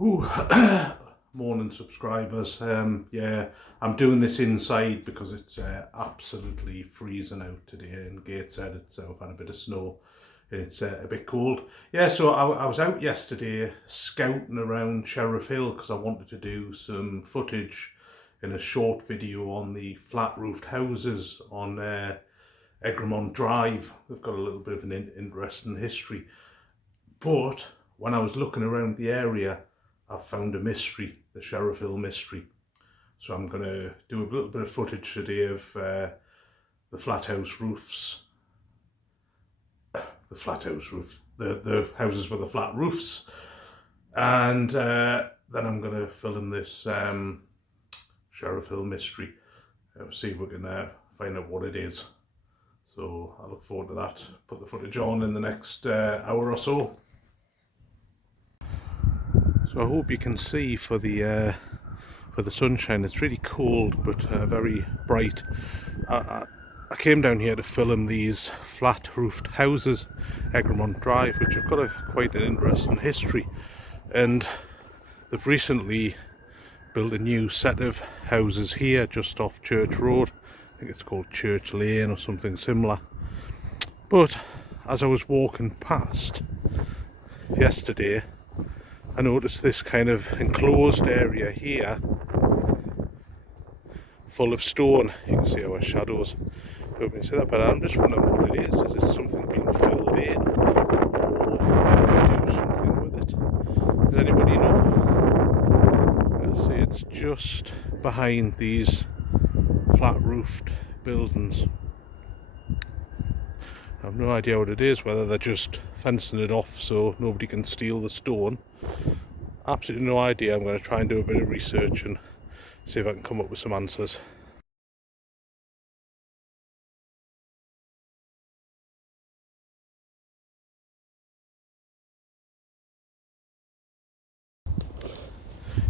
Ooh, morning subscribers. Yeah, I'm doing this inside because it's absolutely freezing out today in Gateshead. I've had a bit of snow. It's a bit cold. Yeah, so I was out yesterday scouting around Sheriff Hill because I wanted to do some footage in a short video on the flat-roofed houses on Egremont Drive. They've got a little bit of an interesting history. But when I was looking around the area, I've found a mystery, the Sheriff Hill mystery. So I'm going to do a little bit of footage today of the flat house roofs. The flat house roofs. The houses with the flat roofs. And then I'm going to film this Sheriff Hill mystery. See if we can find out what it is. So I look forward to that. Put the footage on in the next hour or so. So I hope you can see for the sunshine. It's really cold but very bright. I came down here to film these flat roofed houses, Egremont Drive, which have got quite an interesting history, and they've recently built a new set of houses here just off Church Road. I think it's called Church Lane or something similar. But as I was walking past yesterday, I noticed this kind of enclosed area here full of stone. You can see our shadows. I hope you can see that, but I'm just wondering what it is. Is it something being filled in, or are they going to do something with it? Does anybody know? Let's see, it's just behind these flat roofed buildings. I have no idea what it is, whether they're just fencing it off so nobody can steal the stone. Absolutely no idea. I'm going to try and do a bit of research and see if I can come up with some answers.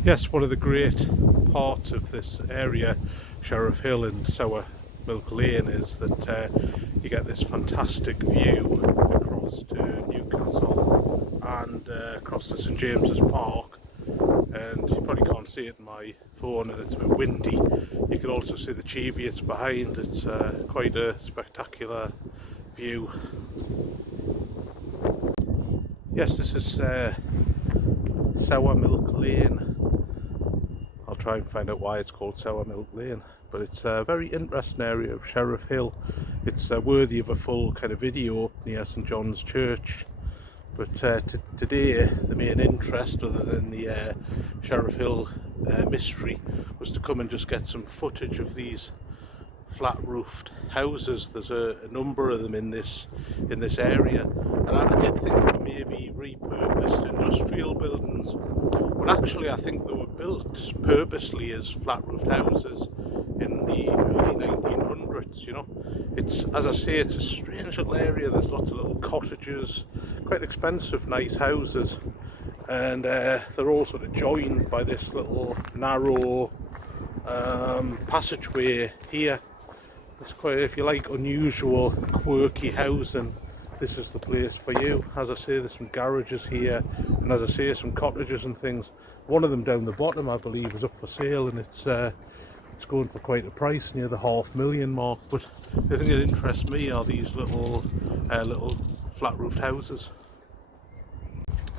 Yes, one of the great parts of this area, Sheriff Hill and Sour Milk Lane, is that you get this fantastic view across to Newcastle and across to St James's Park, and you probably can't see it in my phone and it's a bit windy. You can also see the Cheviot behind. It's quite a spectacular view. Yes, this is Sour Milk Lane. I'll try and find out why it's called Sour Milk Lane, but it's a very interesting area of Sheriff Hill. It's worthy of a full kind of video near St John's Church. But today the main interest, other than the Sheriff Hill mystery, was to come and just get some footage of these flat roofed houses. There's a number of them in this area, and I did think they may be repurposed industrial buildings, but actually I think they were built purposely as flat roofed houses in the early 1900s. You know, it's, as I say, it's a strange little area. There's lots of little cottages, quite expensive, nice houses, and they're all sort of joined by this little narrow passageway here. It's quite, if you like unusual, quirky housing, this is the place for you. As I say, there's some garages here, and as I say, some cottages and things. One of them down the bottom, I believe, is up for sale, and it's going for quite a price, near the $500,000 mark. But the thing that interests me are these little flat roofed houses.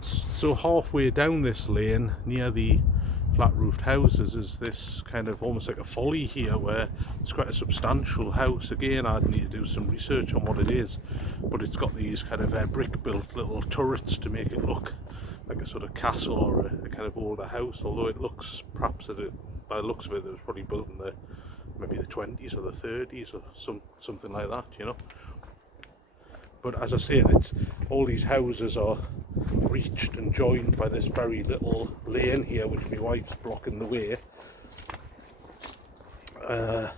So halfway down this lane, near the flat roofed houses, is this kind of almost like a folly here, where it's quite a substantial house. Again, I'd need to do some research on what it is, but it's got these kind of brick built little turrets to make it look like a sort of castle or a kind of older house, although it looks, perhaps by the looks of it, it was probably built in maybe the 20s or the 30s or something like that, you know. But as I say, all these houses are reached and joined by this very little lane here, which my wife's blocking the way. I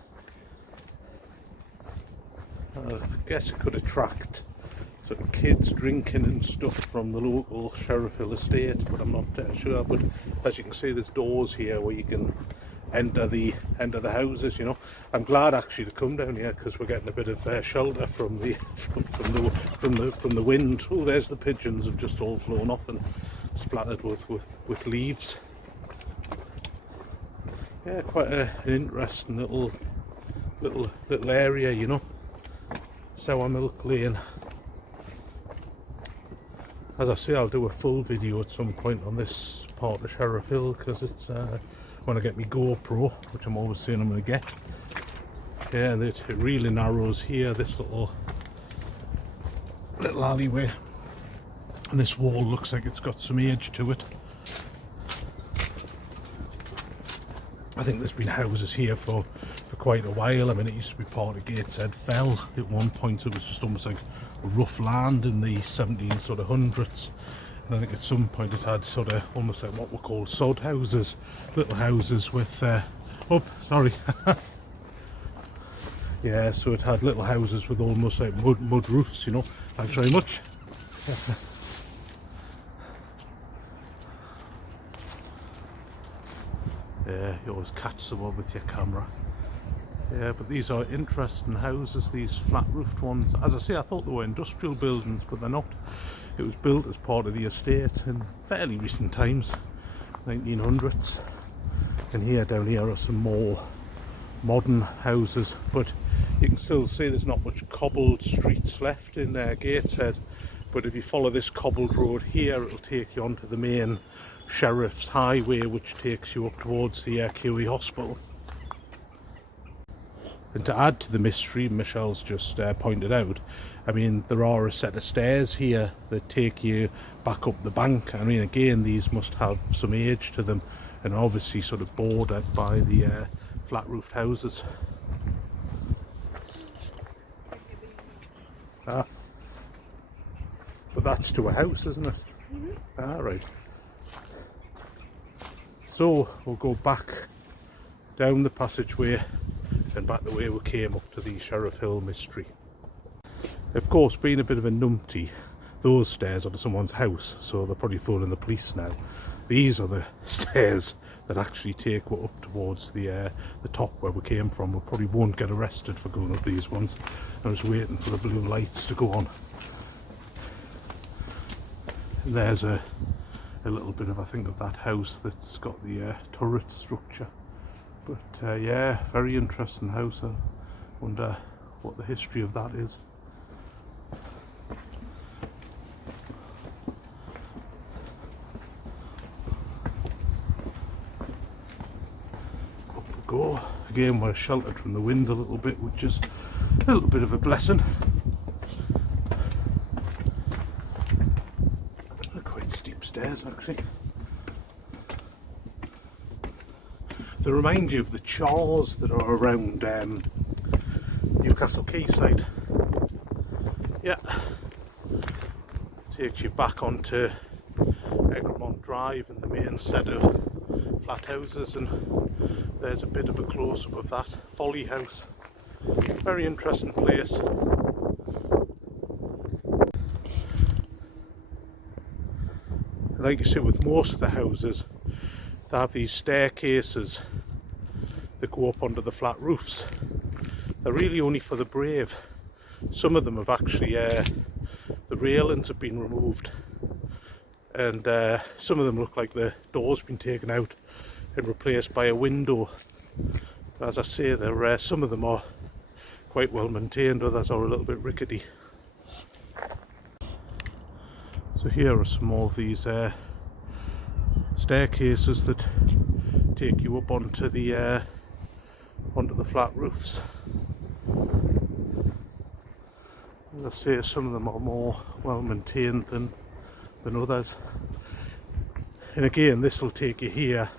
guess it could attract sort of kids drinking and stuff from the local Sheriff Hill estate, but I'm not sure. But as you can see, there's doors here where you can enter the houses. You know, I'm glad actually to come down here because we're getting a bit of shelter from the wind. Oh, there's the pigeons have just all flown off and splattered with leaves. Yeah, quite an interesting little area, you know. Sour Milk Lane. As I say, I'll do a full video at some point on this part of Sheriff Hill, because it's when I get my GoPro, which I'm always saying I'm going to get. Yeah, and it really narrows here, this little alleyway, and this wall looks like it's got some age to it. I think there's been houses here for quite a while. I mean, it used to be part of Gateshead Fell at one point. It was just almost like rough land in the 1700s, and I think at some point it had sort of almost like what were called sod houses, little houses with yeah, so it had little houses with almost like mud roofs, you know. Thanks very much. Yeah, you always catch someone with your camera. Yeah, but these are interesting houses, these flat roofed ones. As I say, I thought they were industrial buildings, but they're not. It was built as part of the estate in fairly recent times, 1900s. And here, down here, are some more modern houses, but you can still see there's not much cobbled streets left in Gateshead. But if you follow this cobbled road here, it'll take you onto the main Sheriff's Highway, which takes you up towards the QE Hospital. And to add to the mystery Michelle's just pointed out, I mean, there are a set of stairs here that take you back up the bank. I mean, again, these must have some age to them, and obviously sort of bordered by the flat roofed houses. But that's to a house, isn't it? Mm-hmm. Right. So we'll go back down the passageway and back the way we came up to the Sheriff Hill mystery. Of course, being a bit of a numpty, those stairs are to someone's house, so they're probably phoning the police now. These are the stairs that actually take you up towards the top where we came from. We probably won't get arrested for going up these ones. I was waiting for the blue lights to go on. And there's a little bit of, I think, of that house that's got the turret structure. But yeah, very interesting house. I wonder what the history of that is. Up we go. Again, we're sheltered from the wind a little bit, which is a little bit of a blessing. They're quite steep stairs, actually. They remind you of the chars that are around Newcastle Quayside. Yeah. Takes you back onto Egremont Drive and the main set of flat houses, and there's a bit of a close-up of that Folly House. Very interesting place. Like you say, with most of the houses, they have these staircases that go up onto the flat roofs. They're really only for the brave. Some of them have actually, the railings have been removed, and some of them look like the door's been taken out and replaced by a window. But as I say, some of them are quite well maintained, others are a little bit rickety. So here are some more of these staircases that take you up onto the flat roofs. As I say, some of them are more well maintained than others. And again, this will take you here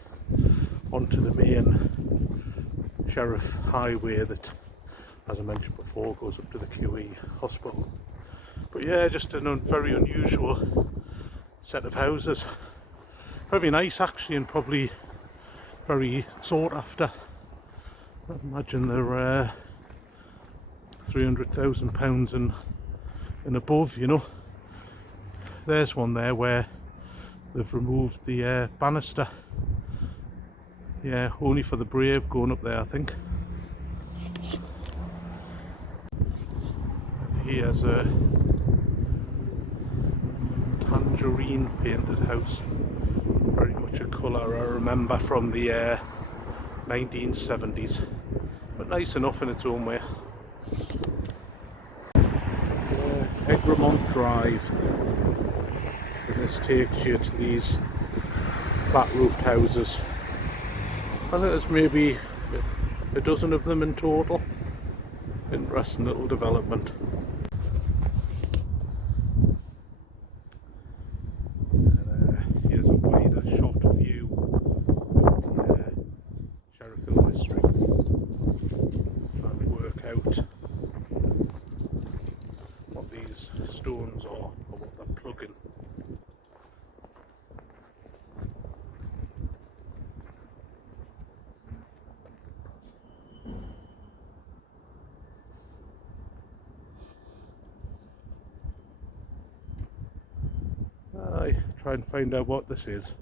onto the main Sheriff Highway that, as I mentioned before, goes up to the QE Hospital. But yeah, just a very unusual set of houses. Very nice actually, and probably very sought after. I imagine they're £300,000 and above, you know. There's one there where they've removed the banister. Yeah, only for the brave going up there, I think. Here's a tangerine painted house. Very much a colour I remember from the 1970s, but nice enough in its own way. Egremont Drive, and this takes you to these flat roofed houses. I think there's maybe a dozen of them in total. Interesting little development. And here's a wider shot view of the Sheriff Hill Mystery. Trying to work out what these stones are or what they're plugging. I try and find out what this is.